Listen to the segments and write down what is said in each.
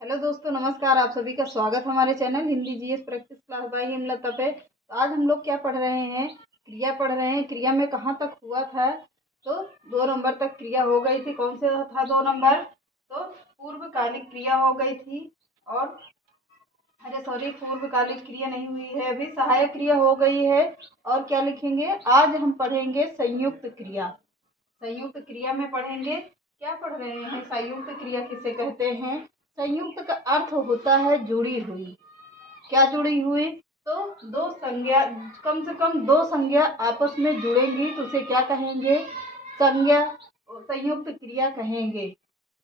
Hello दोस्तों, नमस्कार। आप सभी का स्वागत हमारे channel Hindi GS practice class by Himlata पे। तो आज हम लोग क्या पढ़ रहे हैं? क्रिया पढ़ रहे हैं। क्रिया में कहाँ तक हुआ था? तो 2 नंबर तक क्रिया हो गई थी। कौन से था 2 नंबर? तो पूर्वकालिक क्रिया हो गई थी। और पूर्वकालिक क्रिया नहीं हुई है, अभी सहायक क्रिया हो गई है। और क्या लिखेंगे? आज हम पढ़ेंगे संयुक्त क्रिया। संयुक्त क्रिया में पढ़ेंगे। क्या पढ़ रहे हैं? संयुक्त क्रिया किसे कहते हैं? संयुक्त का अर्थ होता है जुड़ी हुई। क्या जुड़ी हुई? तो दो संज्ञा, कम से कम दो संज्ञा आपस में जुड़ेंगी तो उसे क्या कहेंगे? संज्ञा संयुक्त क्रिया कहेंगे।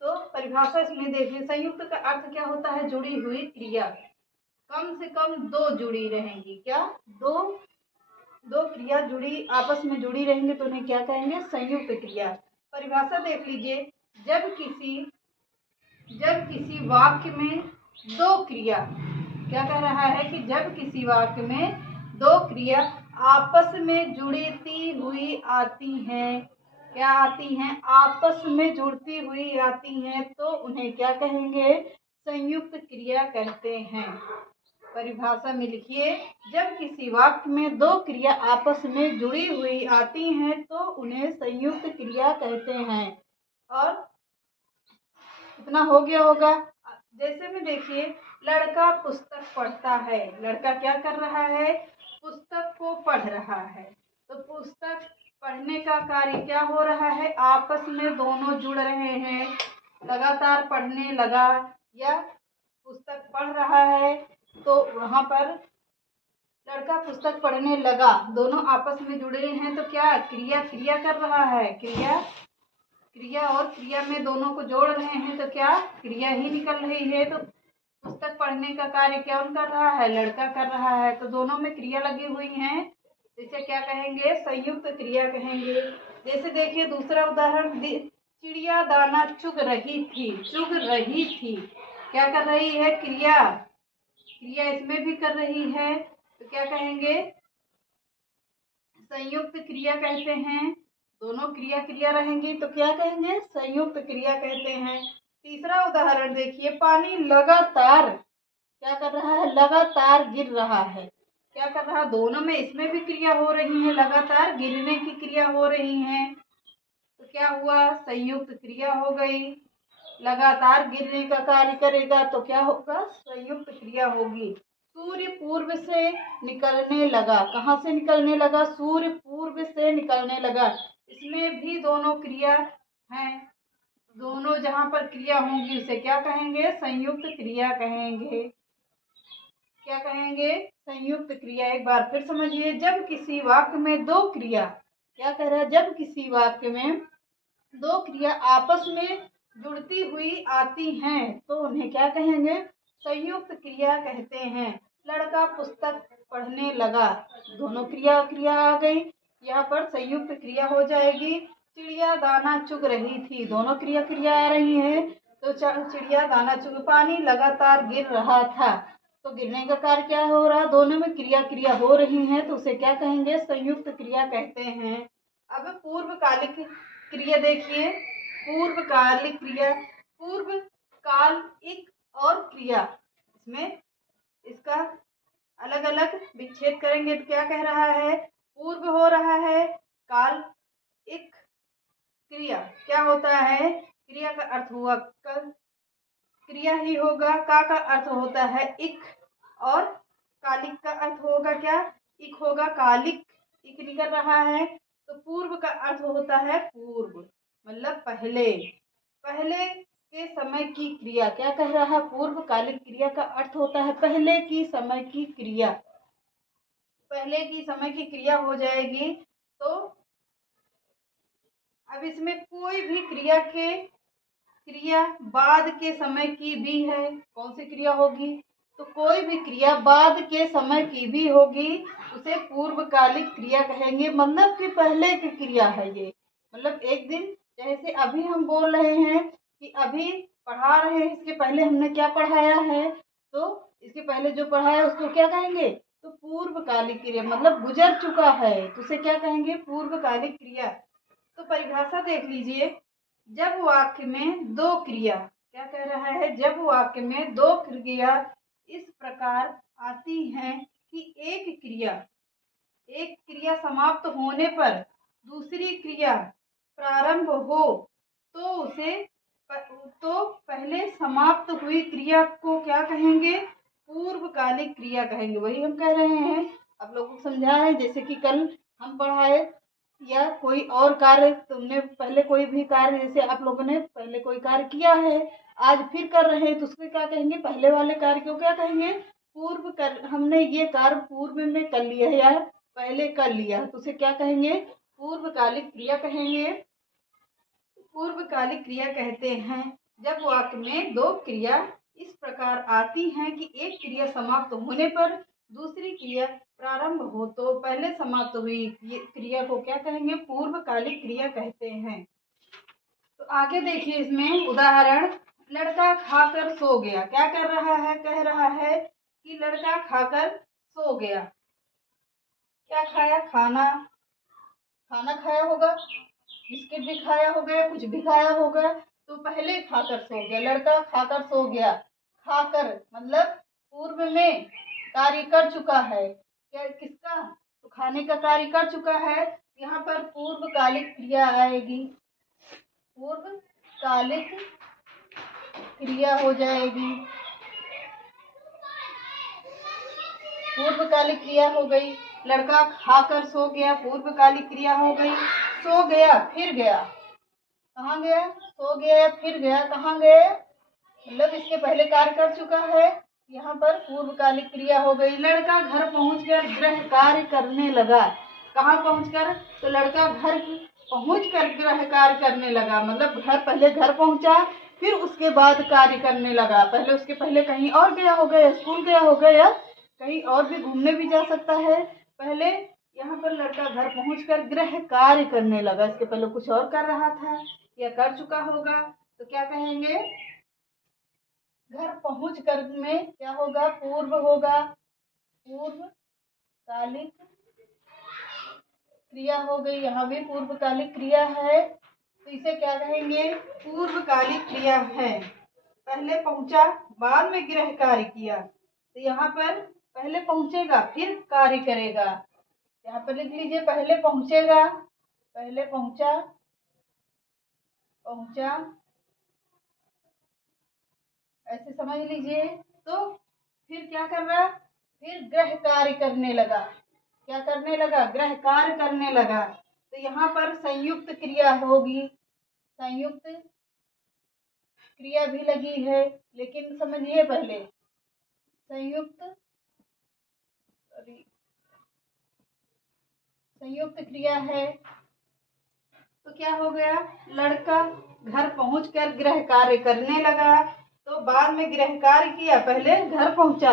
तो परिभाषा इसमें देखिए, संयुक्त का अर्थ क्या होता है? जुड़ी हुई क्रिया। कम से कम दो जुड़ी रहेंगी। क्या? दो दो क्रिया जुड़ी आपस में जुड़ी रहेंगे तो उन्हें क्या कहेंगे? संयुक्त क्रिया। परिभाषा देख लीजिए। जब किसी वाक्य में दो क्रिया, क्या कह रहा है कि जब किसी वाक्य में दो क्रिया आपस में जुड़ती हुई आती हैं, क्या आती हैं? आपस में जुड़ती हुई आती हैं, तो उन्हें क्या कहेंगे? संयुक्त क्रिया कहते हैं। परिभाषा में लिखिए, जब किसी वाक्य में दो क्रिया आपस में जुड़ी हुई आती हैं तो उन्हें संयुक्त क्रिया कहते हैं। और इतना हो गया होगा। जैसे में देखिए, लड़का पुस्तक पढ़ता है। लड़का क्या कर रहा है? पुस्तक को पढ़ रहा है। तो पुस्तक पढ़ने का कार्य क्या हो रहा है? आपस में दोनों जुड़ रहे हैं। लगातार पढ़ने लगा या पुस्तक पढ़ रहा है, तो वहाँ पर लड़का पुस्तक पढ़ने लगा, दोनों आपस में जुड़े हैं तो क्या क्रिया कर रहा है? क्रिया और क्रिया में दोनों को जोड़ रहे हैं तो क्या क्रिया ही निकल रही है। तो पुस्तक पढ़ने का कार्य कौन कर रहा है? लड़का कर रहा है। तो दोनों में क्रिया लगी हुई है, इसे क्या कहेंगे? संयुक्त क्रिया कहेंगे। जैसे देखिए दूसरा उदाहरण, चिड़िया दाना चुग रही थी। क्या कर रही है? क्रिया इसमें भी कर रही है, तो क्या कहेंगे? संयुक्त क्रिया कहते हैं। दोनों क्रिया रहेंगी तो क्या कहेंगे? संयुक्त क्रिया कहते हैं। तीसरा उदाहरण देखिए, पानी लगातार क्या कर रहा है? लगातार गिर रहा है। क्या कर रहा है? दोनों में, इसमें भी क्रिया हो रही है, लगातार गिरने की क्रिया हो रही है, तो क्या हुआ? संयुक्त क्रिया हो गई। लगातार गिरने का कार्य करेगा तो क्या होगा? संयुक्त क्रिया होगी। सूर्य पूर्व से निकलने लगा। कहाँ से निकलने लगा? सूर्य पूर्व से निकलने लगा। इसमें भी दोनों क्रिया हैं। दोनों जहाँ पर क्रिया होंगी उसे क्या कहेंगे? संयुक्त क्रिया कहेंगे। क्या कहेंगे? संयुक्त क्रिया। एक बार फिर समझिए, जब किसी वाक्य में दो क्रिया, क्या कह रहा है? जब किसी वाक्य में दो क्रिया आपस में जुड़ती हुई आती हैं तो उन्हें क्या कहेंगे? संयुक्त क्रिया कहते हैं। लड़का पुस्तक पढ़ने लगा, दोनों क्रिया आ गई, यहाँ पर संयुक्त क्रिया हो जाएगी। चिड़िया दाना चुग रही थी, दोनों क्रिया आ रही है, तो चिड़िया दाना चुग। पानी लगातार गिर रहा था, तो गिरने का कार्य क्या हो रहा? दोनों में क्रिया हो रही है, तो उसे क्या कहेंगे? संयुक्त क्रिया कहते हैं। अब पूर्वकालिक क्रिया देखिए। पूर्वकालिक क्रिया, पूर्व काल एक और क्रिया, इसमें इसका अलग अलग विच्छेद करेंगे तो क्या कह रहा है? पूर्व हो रहा है, काल एक क्रिया क्या होता है? क्रिया का अर्थ हुआ कल, क्रिया ही होगा। का अर्थ होता है इक, और कालिक का अर्थ होगा क्या? इक होगा, कालिक इक निकल रहा है। तो पूर्व का अर्थ होता है पूर्व, मतलब पहले के समय की क्रिया। क्या कह रहा है? पूर्वकालिक क्रिया का अर्थ होता है पहले की समय की क्रिया। पहले की समय की क्रिया हो जाएगी। तो अब इसमें कोई भी क्रिया बाद के समय की भी है। कौन सी क्रिया होगी? तो कोई भी क्रिया बाद के समय की भी होगी, उसे पूर्वकालिक क्रिया कहेंगे। मतलब कि पहले की क्रिया है ये। मतलब एक दिन, जैसे अभी हम बोल रहे हैं कि अभी पढ़ा रहे हैं, इसके पहले हमने क्या पढ़ाया है, तो इसके पहले जो पढ़ाया उसको क्या कहेंगे? तो पूर्वकालिक क्रिया, मतलब गुजर चुका है, तो उसे क्या कहेंगे? पूर्वकालिक क्रिया। तो परिभाषा देख लीजिए, जब वाक्य में दो क्रिया, क्या कह रहा है, जब वाक्य में दो क्रिया इस प्रकार आती हैं कि एक क्रिया समाप्त होने पर दूसरी क्रिया प्रारंभ हो तो पहले समाप्त हुई क्रिया को क्या कहेंगे, पूर्वकालिक क्रिया कहेंगे। वही हम कह रहे हैं, आप लोगों को समझा है। जैसे कि कल हम पढ़ाए, या कोई और कार्य तुमने पहले कोई भी कार्य, जैसे आप लोगों ने पहले कोई कार्य किया है, आज फिर कर रहे हैं, तो उसको क्या कहेंगे, पहले वाले कार्य को क्या कहेंगे, हमने ये कार्य पूर्व में कर लिया है या पहले कर लिया, तो उसे क्या कहेंगे, पूर्वकालिक क्रिया कहेंगे। पूर्वकालिक क्रिया कहते हैं जब वाक्य में दो क्रिया इस प्रकार आती हैं कि एक क्रिया समाप्त होने पर दूसरी क्रिया प्रारंभ हो तो पहले समाप्त हुई क्रिया को क्या कहेंगे, पूर्वकालिक क्रिया कहते हैं। तो आगे देखिए इसमें उदाहरण, लड़का खाकर सो गया। क्या कर रहा है, कह रहा है कि लड़का खाकर सो गया। क्या खाया, खाना खाया होगा, बिस्किट भी खाया होगा, कुछ भी खाया होगा, तो पहले खाकर सो गया। लड़का खाकर सो गया, खाकर मतलब पूर्व में कार्य कर चुका है, क्या किसका, तो खाने का कार्य कर चुका है। यहाँ पर पूर्वकालिक क्रिया आएगी, पूर्वकालिक क्रिया हो जाएगी, पूर्वकालिक क्रिया हो गई। लड़का खाकर सो गया, पूर्वकालिक क्रिया हो गई। सो गया फिर गया, कहाँ गया, सो गया फिर गया, कहाँ गए, मतलब इसके पहले कार्य कर चुका है, यहाँ पर पूर्वकालिक क्रिया हो गई। लड़का घर पहुंचकर गृह कार्य करने लगा। कहाँ पहुंचकर, तो लड़का घर पहुंचकर गृह कार्य करने लगा, मतलब पहले घर पहुंचा, फिर उसके बाद कार्य करने लगा। उसके पहले कहीं और गया होगा, या स्कूल गया होगा, या कहीं और भी घूमने भी जा सकता है। पहले यहाँ पर लड़का घर पहुंचकर गृह कार्य करने लगा, इसके पहले कुछ और कर रहा था या कर चुका होगा, तो क्या कहेंगे, घर पहुंच कर में क्या होगा, पूर्व होगा, पूर्वकालिक क्रिया हो गई। यहाँ भी पूर्वकालिक क्रिया है, तो इसे क्या कहेंगे, पूर्वकालिक क्रिया है। पहले पहुंचा, बाद में गृह कार्य किया, तो यहाँ पर पहले पहुंचेगा फिर कार्य करेगा। यहाँ पर लिख लीजिए, पहले पहुंचेगा, पहले पहुंचा ऐसे समझ लीजिए। तो फिर क्या कर रहा, फिर गृह कार्य करने लगा। क्या करने लगा, गृह कार्य करने लगा। तो यहाँ पर संयुक्त क्रिया होगी, संयुक्त क्रिया भी लगी है, लेकिन समझिए पहले, संयुक्त क्रिया है। तो क्या हो गया, लड़का घर पहुंचकर गृह कार्य करने लगा, तो बाद में गृह कार्य किया, पहले घर पहुंचा।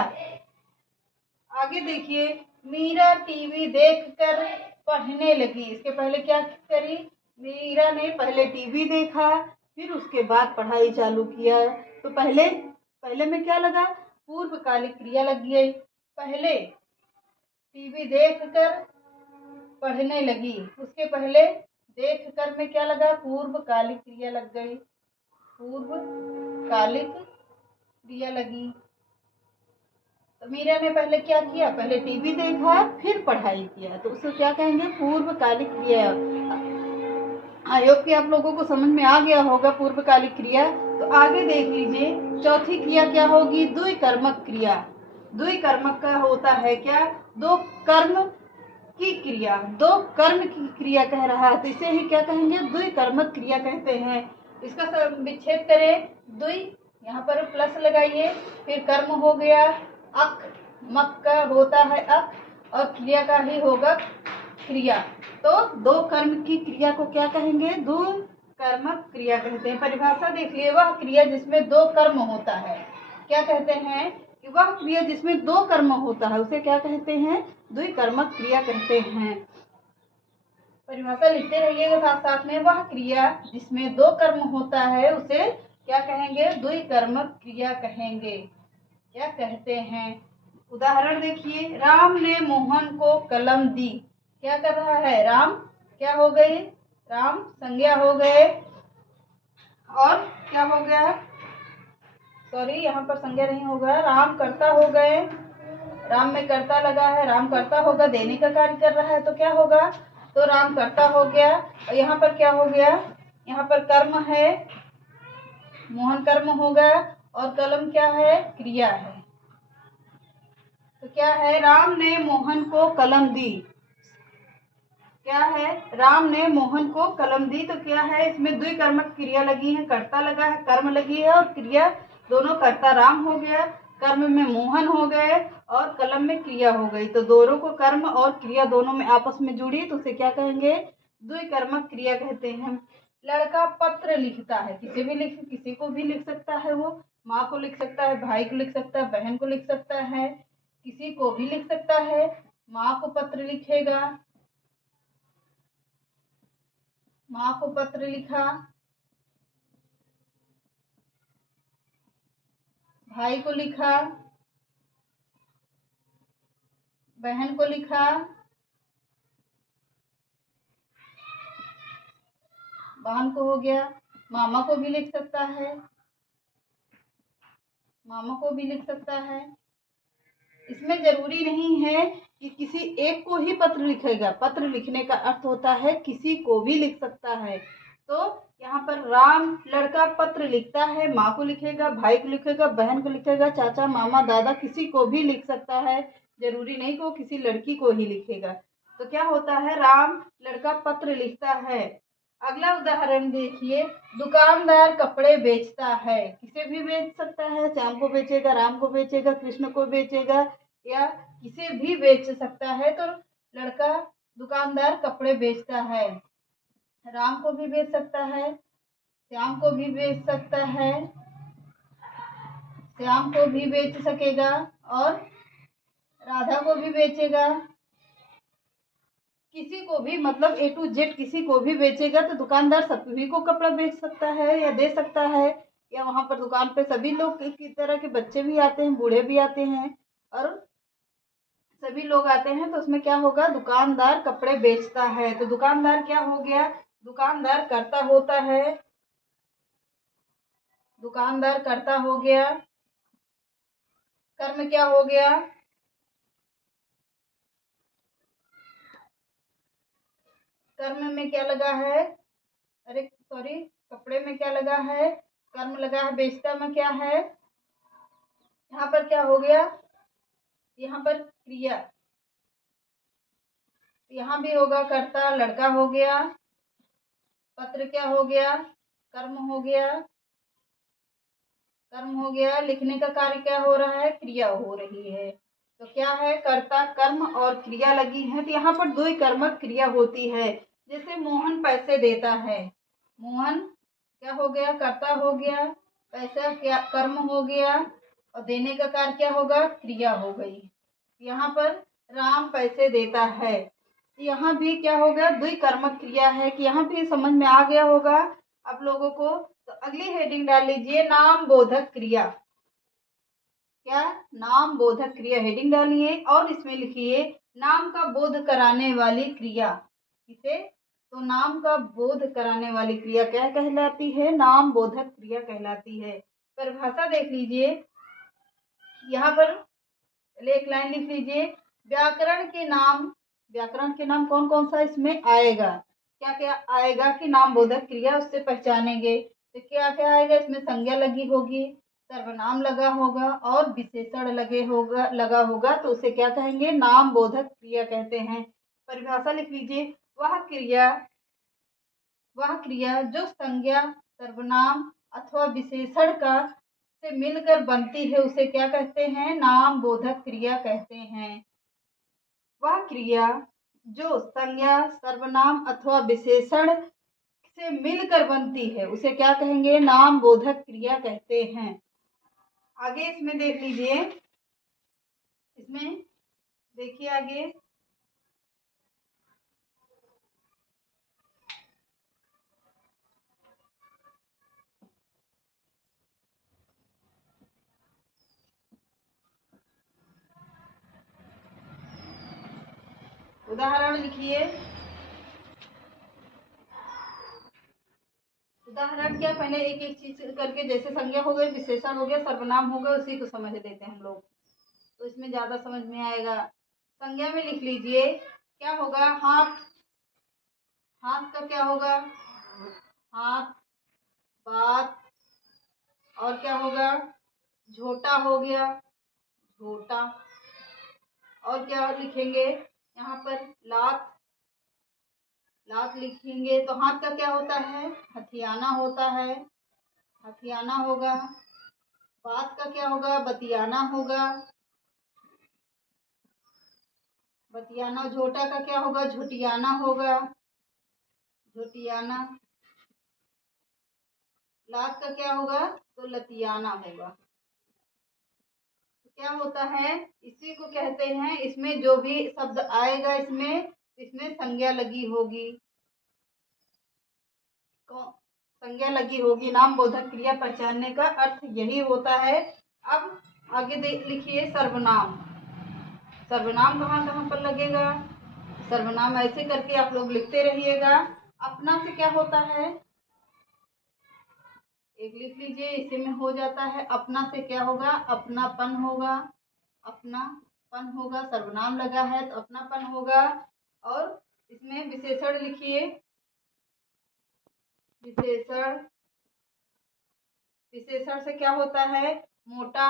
आगे देखिए, मीरा टीवी देखकर पढ़ने लगी। इसके पहले क्या करी, मीरा ने पहले टीवी देखा, फिर उसके बाद पढ़ाई चालू किया। तो पहले में क्या लगा, पूर्वकालिक क्रिया लग गई। पहले टीवी देखकर पढ़ने लगी, उसके पहले देखकर में क्या लगा, पूर्वकालिक क्रिया लग गई, पूर्वकालिक क्रिया लगी। तो मीरा ने पहले क्या किया, पहले टीवी देखा फिर पढ़ाई किया, तो उसको क्या कहेंगे, पूर्वकालिक क्रिया। आयोग के आप लोगों को समझ में आ गया होगा पूर्वकालिक क्रिया। तो आगे देख लीजिए, चौथी क्रिया क्या होगी, द्विकर्मक क्रिया। द्विकर्मक का होता है क्या, दो कर्म की क्रिया, दो कर्म की क्रिया कह रहा है, तो इसे ही क्या कहेंगे, द्विकर्मक क्रिया कहते हैं। इसका विच्छेद करें, द्वि यहाँ पर प्लस लगाइए, फिर कर्म हो गया अक, मक का होता है अक, और क्रिया का ही होगा क्रिया। तो दो कर्म की क्रिया को क्या कहेंगे, द्विकर्मक क्रिया कहते हैं। परिभाषा देख लिए, वह क्रिया जिसमें दो कर्म होता है, क्या कहते हैं, कि वह क्रिया जिसमें दो कर्म होता है उसे क्या कहते हैं, द्विकर्मक क्रिया कहते हैं। परिभाषा लिखते रहिएगा साथ साथ में, वह क्रिया जिसमें दो कर्म होता है उसे क्या कहेंगे, द्विकर्मक क्रिया कहेंगे, क्या कहते हैं। उदाहरण देखिए, राम ने मोहन को कलम दी। क्या कर रहा है, राम क्या हो गई, राम संज्ञा हो गए, और क्या हो गया, सॉरी, यहाँ पर संज्ञा नहीं होगा। राम कर्ता हो गए, राम में कर्ता लगा है, राम कर्ता होगा, देने का कार्य कर रहा है तो क्या होगा, तो राम कर्ता हो गया। और यहाँ पर क्या हो गया, यहाँ पर कर्म है, मोहन कर्म होगा, और कलम क्या है, क्रिया है। तो क्या है, राम ने मोहन को कलम दी। क्या है, राम ने मोहन को कलम दी। तो क्या है, इसमें द्विकर्मक क्रिया लगी है, कर्ता लगा है, कर्म लगी है, और क्रिया दोनों, कर्ता राम हो गया, कर्म में मोहन हो गए, और कलम में क्रिया हो गई। तो दोनों को, कर्म और क्रिया दोनों में आपस में जुड़ी, तो उसे क्या कहेंगे, द्विकर्मक क्रिया कहते हैं। लड़का पत्र लिखता है, किसी को भी लिख सकता है, वो माँ को लिख सकता है, भाई को लिख सकता है, बहन को लिख सकता है, किसी को भी लिख सकता है। माँ को पत्र लिखेगा, माँ को पत्र लिखा, भाई को लिखा, बहन को लिखा, बहन को हो गया, मामा को भी लिख सकता है, मामा को भी लिख सकता है। इसमें जरूरी नहीं है कि किसी एक को ही पत्र लिखेगा, पत्र लिखने का अर्थ होता है किसी को भी लिख सकता है। तो यहाँ पर राम लड़का पत्र लिखता है, माँ को लिखेगा, भाई को लिखेगा, बहन को लिखेगा, चाचा मामा दादा किसी को भी लिख सकता है, जरूरी नहीं कि वो किसी लड़की को ही लिखेगा। तो क्या होता है, राम लड़का पत्र लिखता है। अगला उदाहरण देखिए, दुकानदार कपड़े बेचता है, किसे भी बेच सकता है, श्याम को बेचेगा, राम को बेचेगा, कृष्ण को बेचेगा, या किसे भी बेच सकता है। तो लड़का दुकानदार कपड़े बेचता है, राम को भी बेच सकता है, श्याम को भी बेच सकता है, श्याम को भी बेच सकेगा, और राधा को भी बेचेगा, किसी को भी, मतलब ए टू जेड किसी को भी बेचेगा। तो दुकानदार सभी को कपड़ा बेच सकता है या दे सकता है, या वहां पर दुकान पे सभी लोग की तरह के बच्चे भी आते हैं, बूढ़े भी आते हैं, और सभी लोग आते हैं। तो उसमें क्या होगा, दुकानदार कपड़े बेचता है। तो दुकानदार क्या हो गया, दुकानदार कर्ता होता है, दुकानदार कर्ता हो गया। कर्म क्या हो गया, कर्म में क्या लगा है, अरे सॉरी, कपड़े में क्या लगा है, कर्म लगा है। बेचता में क्या है, यहाँ पर क्या हो गया, यहाँ पर क्रिया, यहाँ भी होगा कर्ता, लड़का हो गया, पत्र क्या हो गया, कर्म हो गया, कर्म हो गया। लिखने का कार्य क्या हो रहा है, क्रिया हो रही है। तो क्या है, कर्ता कर्म और क्रिया लगी है। तो यहाँ पर दो ही कर्मक क्रिया होती है। जैसे मोहन पैसे देता है, मोहन क्या हो गया, कर्ता हो गया, पैसा क्या कर्म हो गया, और देने का कार्य क्या होगा, क्रिया हो गई। यहाँ पर राम पैसे देता है, यहाँ भी क्या होगा, द्विकर्मक क्रिया है। कि यहाँ भी समझ में आ गया होगा आप लोगों को। तो अगली हेडिंग डाल लीजिए, नाम बोधक क्रिया। क्या, नाम बोधक क्रिया, हेडिंग डालिए और इसमें लिखिए नाम का बोध कराने वाली क्रिया। इसे, तो नाम का बोध कराने वाली क्रिया क्या कहलाती है, नाम बोधक क्रिया कहलाती है। परिभाषा देख लीजिए, यहाँ पर एक लाइन लिख लीजिए, व्याकरण के नाम, व्याकरण के नाम कौन कौन सा इसमें आएगा, क्या क्या आएगा कि नाम बोधक क्रिया उससे पहचानेंगे। तो क्या क्या आएगा, इसमें संज्ञा लगी होगी, सर्वनाम लगा होगा, और विशेषण लगा होगा। तो उसे क्या कहेंगे, नाम बोधक क्रिया कहते हैं। परिभाषा लिख लीजिए, वह क्रिया जो संज्ञा, सर्वनाम अथवा विशेषण का से मिलकर बनती है उसे क्या कहते हैं, नाम बोधक क्रिया कहते हैं। वह क्रिया जो संज्ञा, सर्वनाम अथवा विशेषण से मिलकर बनती है उसे क्या कहेंगे, नाम बोधक क्रिया कहते हैं। आगे इसमें देख लीजिए, इसमें देखिए आगे, उदाहरण लिखिए। उदाहरण क्या, पहले एक एक चीज करके, जैसे संज्ञा हो गई, विशेषण हो गया, सर्वनाम हो गया, उसी को समझ लेते हैं हम लोग, तो इसमें ज्यादा समझ में आएगा। संज्ञा में लिख लीजिए, क्या होगा, हाथ। हाथ का क्या होगा, हाथ। बात। और क्या होगा, झोटा हो गया, झोटा। और क्या लिखेंगे यहाँ पर, लात। लात लिखेंगे तो हाथ का क्या होता है, हथियाना होता है, हथियाना होगा। बात का क्या होगा, बतियाना होगा, बतियाना। झोटा का क्या होगा, झुटियाना होगा, झुटियाना। लात का क्या होगा, तो लतियाना होगा। तो क्या होता है, इसी को कहते हैं, इसमें जो भी शब्द आएगा इसमें इसमें संज्ञा लगी होगी, संज्ञा लगी होगी। नाम बोधक क्रिया पहचानने का अर्थ यही होता है। अब आगे देख लिखिए, सर्वनाम। सर्वनाम कहाँ कहाँ पर लगेगा, सर्वनाम ऐसे करके आप लोग लिखते रहिएगा। अपना से क्या होता है, एक लिख लीजिए, इसी में हो जाता है। अपना से क्या होगा, अपनापन होगा, अपनापन होगा। सर्वनाम लगा है तो अपनापन होगा। और इसमें विशेषण लिखिए, विशेषण। विशेषण से क्या होता है, मोटा।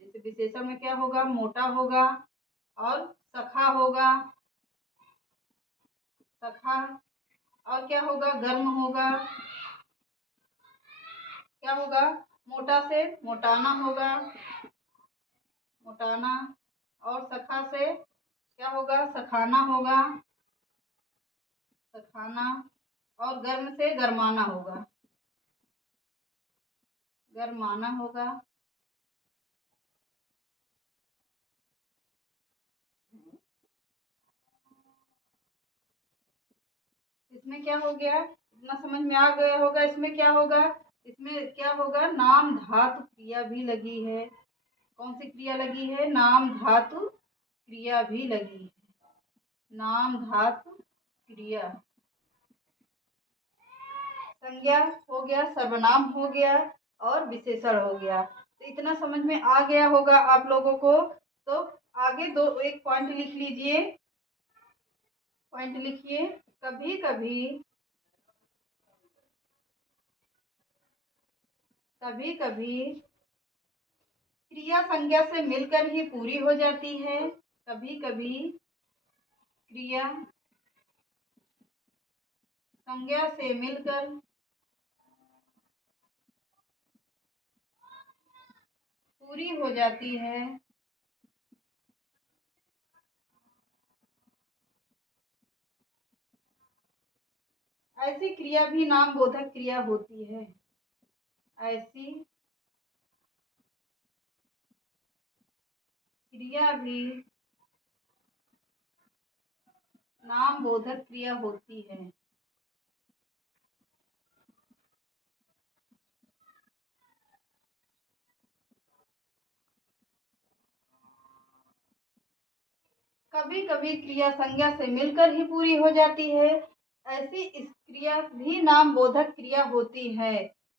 जैसे विशेषण में क्या होगा, मोटा होगा। और सखा होगा, सखा। और क्या होगा, गर्म होगा। क्या होगा, मोटा से मोटाना होगा, मोटाना। और सखा से क्या होगा, सखाना होगा, सखाना। और गर्म से गरमाना होगा, गरमाना होगा। इसमें क्या हो गया, इतना समझ में आ गया होगा। इसमें क्या होगा, इसमें क्या होगा, नाम धातु क्रिया भी लगी है। कौन सी क्रिया लगी है, नाम धातु क्रिया भी लगी है, नाम धातु क्रिया। संज्ञा हो गया, सर्वनाम हो गया, और विशेषण हो गया। तो इतना समझ में आ गया होगा आप लोगों को। तो आगे दो एक पॉइंट लिख लीजिए, पॉइंट लिखिए। कभी कभी, कभी कभी क्रिया संज्ञा से मिलकर ही पूरी हो जाती है। कभी कभी क्रिया संज्ञा से मिलकर पूरी हो जाती है। ऐसी क्रिया भी नाम बोधक क्रिया होती है। ऐसी क्रिया भी नाम बोधक क्रिया होती है। कभी कभी क्रिया संज्ञा से मिलकर ही पूरी हो जाती है। ऐसी इस क्रिया भी नाम बोधक क्रिया होती है।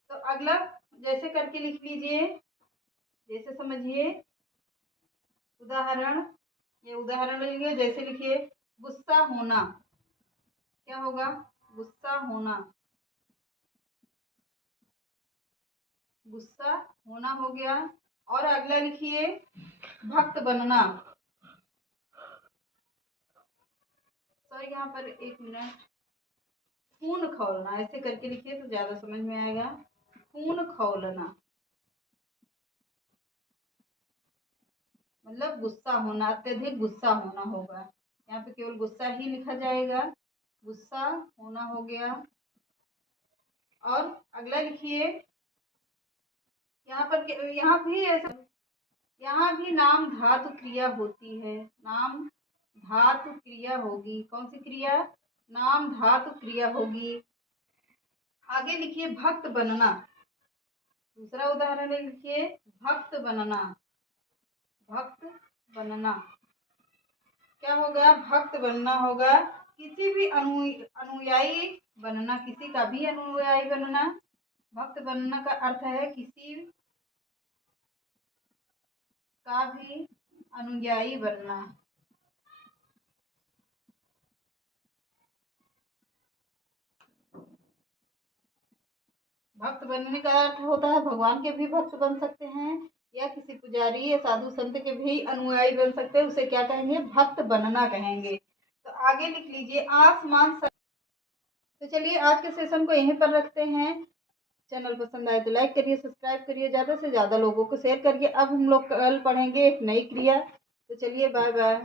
तो अगला जैसे करके लिख लीजिए, जैसे समझिए। उदाहरण, ये उदाहरण लीजिए, जैसे लिखिए, गुस्सा होना। क्या होगा, गुस्सा होना, गुस्सा होना हो गया। और अगला लिखिए, भक्त बनना। सॉरी, यहाँ पर एक मिनट, खून खौलना, ऐसे करके लिखिए तो ज्यादा समझ में आएगा। खून खौलना मतलब गुस्सा होना, अत्यधिक गुस्सा होना होगा। यहाँ पे केवल गुस्सा ही लिखा जाएगा, गुस्सा होना हो गया। और अगला लिखिए, यहाँ पर यहाँ भी नाम धातु क्रिया होती है। नाम धातु क्रिया होगी। कौन सी क्रिया, नाम धातु क्रिया होगी। आगे लिखिए, भक्त बनना। दूसरा उदाहरण लिखिए, भक्त बनना, भक्त बनना। क्या होगा, भक्त बनना होगा। किसी भी अनुयायी बनना, किसी का भी अनुयायी बनना। भक्त बनना का अर्थ है किसी का भी अनुयायी बनना। भक्त बनने का अर्थ होता है भगवान के भी भक्त बन सकते हैं, या किसी पुजारी या साधु संत के भी अनुयायी बन सकते हैं, उसे क्या कहेंगे? भक्त बनना कहेंगे। तो आगे लिख लीजिए आसमान। तो चलिए आज के सेशन को यहीं पर रखते हैं। चैनल पसंद आए तो लाइक करिए, सब्सक्राइब करिए, ज़्यादा से ज़्यादा लोगों को शेयर करिए। अब हम लोग कल पढ़ेंगे एक नई क्रिया। तो चलिए बाय बाय।